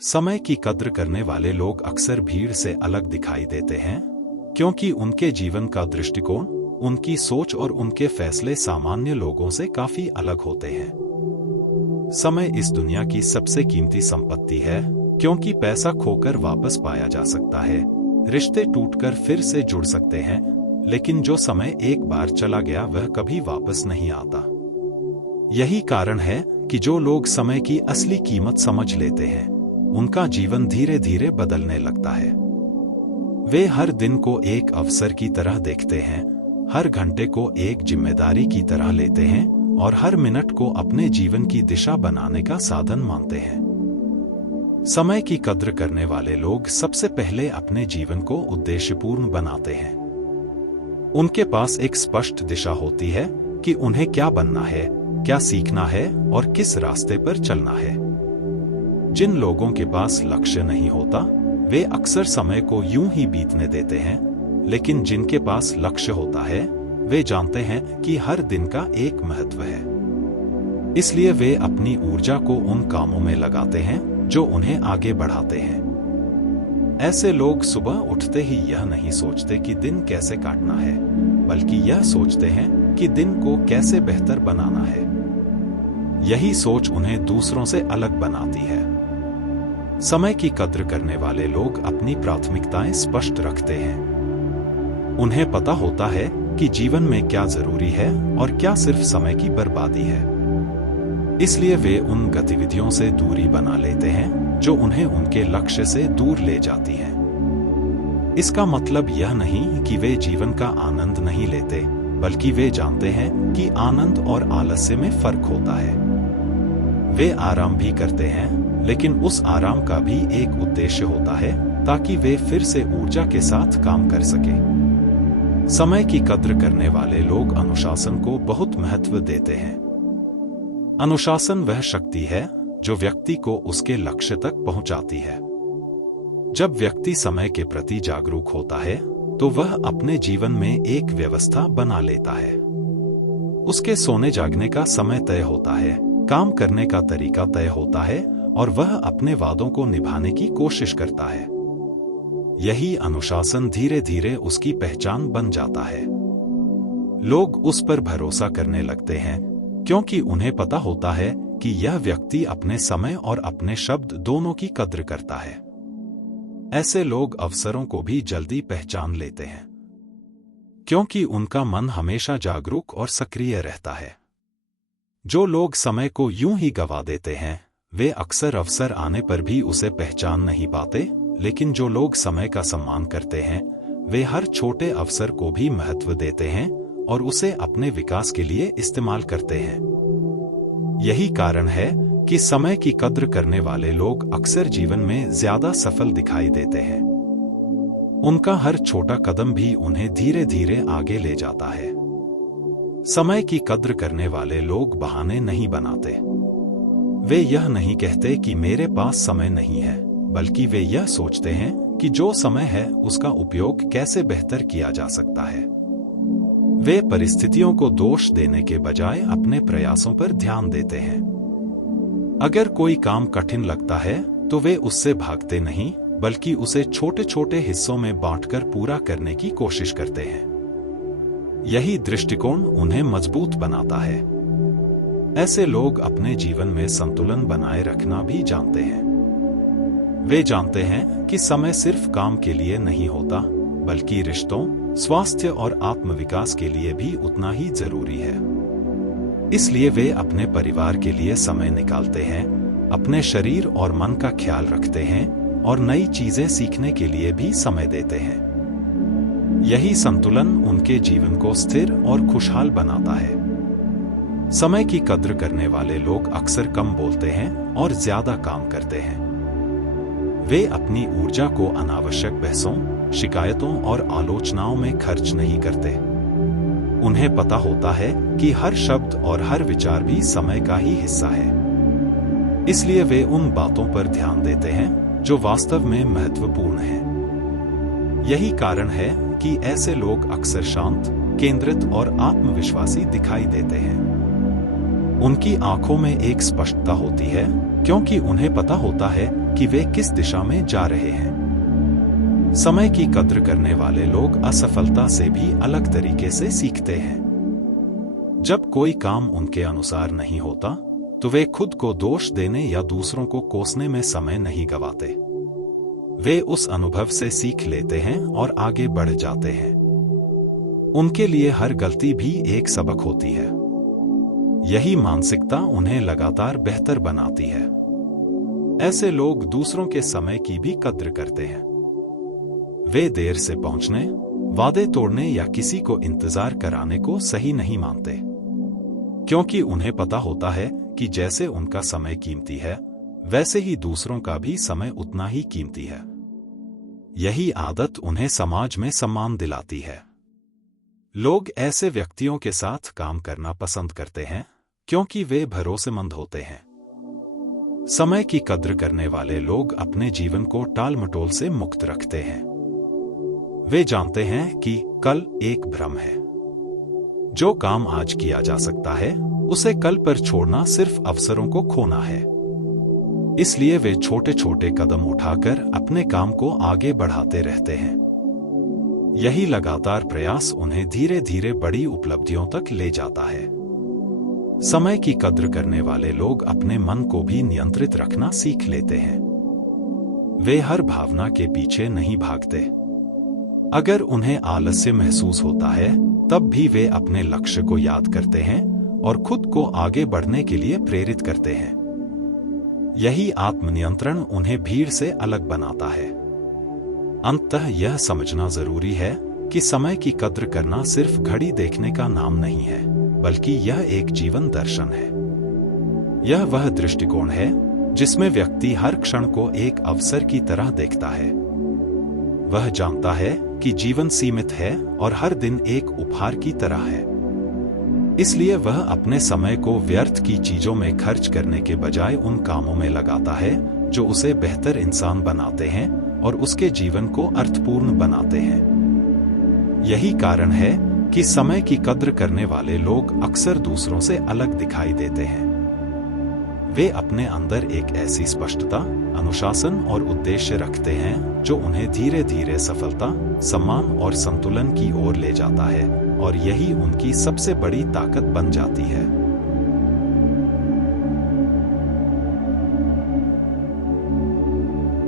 समय की कद्र करने वाले लोग अक्सर भीड़ से अलग दिखाई देते हैं, क्योंकि उनके जीवन का दृष्टिकोण, उनकी सोच और उनके फैसले सामान्य लोगों से काफी अलग होते हैं। समय इस दुनिया की सबसे कीमती संपत्ति है, क्योंकि पैसा खोकर वापस पाया जा सकता है, रिश्ते टूटकर फिर से जुड़ सकते हैं, लेकिन जो समय एक बार चला गया वह कभी वापस नहीं आता। यही कारण है कि जो लोग समय की असली कीमत समझ लेते हैं, उनका जीवन धीरे धीरे बदलने लगता है। वे हर दिन को एक अवसर की तरह देखते हैं, हर घंटे को एक जिम्मेदारी की तरह लेते हैं और हर मिनट को अपने जीवन की दिशा बनाने का साधन मानते हैं। समय की कद्र करने वाले लोग सबसे पहले अपने जीवन को उद्देश्यपूर्ण बनाते हैं। उनके पास एक स्पष्ट दिशा होती है कि उन्हें क्या बनना है, क्या सीखना है और किस रास्ते पर चलना है। जिन लोगों के पास लक्ष्य नहीं होता, वे अक्सर समय को यूं ही बीतने देते हैं, लेकिन जिनके पास लक्ष्य होता है, वे जानते हैं कि हर दिन का एक महत्व है। इसलिए वे अपनी ऊर्जा को उन कामों में लगाते हैं जो उन्हें आगे बढ़ाते हैं। ऐसे लोग सुबह उठते ही यह नहीं सोचते कि दिन कैसे काटना है, बल्कि यह सोचते हैं कि दिन को कैसे बेहतर बनाना है। यही सोच उन्हें दूसरों से अलग बनाती है। समय की कद्र करने वाले लोग अपनी प्राथमिकताएं स्पष्ट रखते हैं। उन्हें पता होता है कि जीवन में क्या जरूरी है और क्या सिर्फ समय की बर्बादी है। इसलिए वे उन गतिविधियों से दूरी बना लेते हैं जो उन्हें उनके लक्ष्य से दूर ले जाती हैं। इसका मतलब यह नहीं कि वे जीवन का आनंद नहीं लेते, बल्कि वे जानते हैं कि आनंद और आलस्य में फर्क होता है। वे आराम भी करते हैं, लेकिन उस आराम का भी एक उद्देश्य होता है, ताकि वे फिर से ऊर्जा के साथ काम कर सकें। समय की कद्र करने वाले लोग अनुशासन को बहुत महत्व देते हैं। अनुशासन वह शक्ति है जो व्यक्ति को उसके लक्ष्य तक पहुंचाती है। जब व्यक्ति समय के प्रति जागरूक होता है, तो वह अपने जीवन में एक व्यवस्था बना लेता है। उसके सोने जागने का समय तय होता है, काम करने का तरीका तय होता है और वह अपने वादों को निभाने की कोशिश करता है। यही अनुशासन धीरे धीरे उसकी पहचान बन जाता है। लोग उस पर भरोसा करने लगते हैं, क्योंकि उन्हें पता होता है कि यह व्यक्ति अपने समय और अपने शब्द दोनों की कद्र करता है। ऐसे लोग अवसरों को भी जल्दी पहचान लेते हैं, क्योंकि उनका मन हमेशा जागरूक और सक्रिय रहता है। जो लोग समय को यूं ही गवा देते हैं, वे अक्सर अवसर आने पर भी उसे पहचान नहीं पाते, लेकिन जो लोग समय का सम्मान करते हैं, वे हर छोटे अवसर को भी महत्व देते हैं और उसे अपने विकास के लिए इस्तेमाल करते हैं। यही कारण है कि समय की कद्र करने वाले लोग अक्सर जीवन में ज्यादा सफल दिखाई देते हैं। उनका हर छोटा कदम भी उन्हें धीरे धीरे आगे ले जाता है। समय की कद्र करने वाले लोग बहाने नहीं बनाते। वे यह नहीं कहते कि मेरे पास समय नहीं है, बल्कि वे यह सोचते हैं कि जो समय है उसका उपयोग कैसे बेहतर किया जा सकता है। वे परिस्थितियों को दोष देने के बजाय अपने प्रयासों पर ध्यान देते हैं। अगर कोई काम कठिन लगता है, तो वे उससे भागते नहीं, बल्कि उसे छोटे छोटे हिस्सों में बांटकर पूरा करने की कोशिश करते हैं। यही दृष्टिकोण उन्हें मजबूत बनाता है। ऐसे लोग अपने जीवन में संतुलन बनाए रखना भी जानते हैं। वे जानते हैं कि समय सिर्फ काम के लिए नहीं होता, बल्कि रिश्तों, स्वास्थ्य और आत्मविकास के लिए भी उतना ही जरूरी है। इसलिए वे अपने परिवार के लिए समय निकालते हैं, अपने शरीर और मन का ख्याल रखते हैं और नई चीजें सीखने के लिए भी समय देते हैं। यही संतुलन उनके जीवन को स्थिर और खुशहाल बनाता है। समय की कद्र करने वाले लोग अक्सर कम बोलते हैं और ज्यादा काम करते हैं। वे अपनी ऊर्जा को अनावश्यक बहसों, शिकायतों और आलोचनाओं में खर्च नहीं करते। उन्हें पता होता है कि हर शब्द और हर विचार भी समय का ही हिस्सा है। इसलिए वे उन बातों पर ध्यान देते हैं जो वास्तव में महत्वपूर्ण हैं। यही कारण है कि ऐसे लोग अक्सर शांत, केंद्रित और आत्मविश्वासी दिखाई देते हैं। उनकी आंखों में एक स्पष्टता होती है, क्योंकि उन्हें पता होता है कि वे किस दिशा में जा रहे हैं। समय की कद्र करने वाले लोग असफलता से भी अलग तरीके से सीखते हैं। जब कोई काम उनके अनुसार नहीं होता, तो वे खुद को दोष देने या दूसरों को कोसने में समय नहीं गंवाते। वे उस अनुभव से सीख लेते हैं और आगे बढ़ जाते हैं। उनके लिए हर गलती भी एक सबक होती है। यही मानसिकता उन्हें लगातार बेहतर बनाती है। ऐसे लोग दूसरों के समय की भी कद्र करते हैं। वे देर से पहुंचने, वादे तोड़ने या किसी को इंतजार कराने को सही नहीं मानते, क्योंकि उन्हें पता होता है कि जैसे उनका समय कीमती है, वैसे ही दूसरों का भी समय उतना ही कीमती है। यही आदत उन्हें समाज में सम्मान दिलाती है। लोग ऐसे व्यक्तियों के साथ काम करना पसंद करते हैं क्योंकि वे भरोसेमंद होते हैं। समय की कद्र करने वाले लोग अपने जीवन को टाल-मटोल से मुक्त रखते हैं। वे जानते हैं कि कल एक भ्रम है। जो काम आज किया जा सकता है, उसे कल पर छोड़ना सिर्फ अवसरों को खोना है। इसलिए वे छोटे छोटे कदम उठाकर अपने काम को आगे बढ़ाते रहते हैं। यही लगातार प्रयास उन्हें धीरे धीरे बड़ी उपलब्धियों तक ले जाता है। समय की कद्र करने वाले लोग अपने मन को भी नियंत्रित रखना सीख लेते हैं। वे हर भावना के पीछे नहीं भागते। अगर उन्हें आलस्य महसूस होता है, तब भी वे अपने लक्ष्य को याद करते हैं और खुद को आगे बढ़ने के लिए प्रेरित करते हैं। यही आत्मनियंत्रण उन्हें भीड़ से अलग बनाता है। अंततः यह समझना जरूरी है कि समय की कद्र करना सिर्फ घड़ी देखने का नाम नहीं है, बल्कि यह एक जीवन दर्शन है। यह वह दृष्टिकोण है जिसमें व्यक्ति हर क्षण को एक अवसर की तरह देखता है। वह जानता है कि जीवन सीमित है और हर दिन एक उपहार की तरह है। इसलिए वह अपने समय को व्यर्थ की चीजों में खर्च करने के बजाय उन कामों में लगाता है जो उसे बेहतर इंसान बनाते हैं और उसके जीवन को अर्थपूर्ण बनाते हैं। यही कारण है कि समय की कद्र करने वाले लोग अक्सर दूसरों से अलग दिखाई देते हैं। वे अपने अंदर एक ऐसी स्पष्टता, अनुशासन और उद्देश्य रखते हैं जो उन्हें धीरे धीरे सफलता, सम्मान और संतुलन की ओर ले जाता है, और यही उनकी सबसे बड़ी ताकत बन जाती है।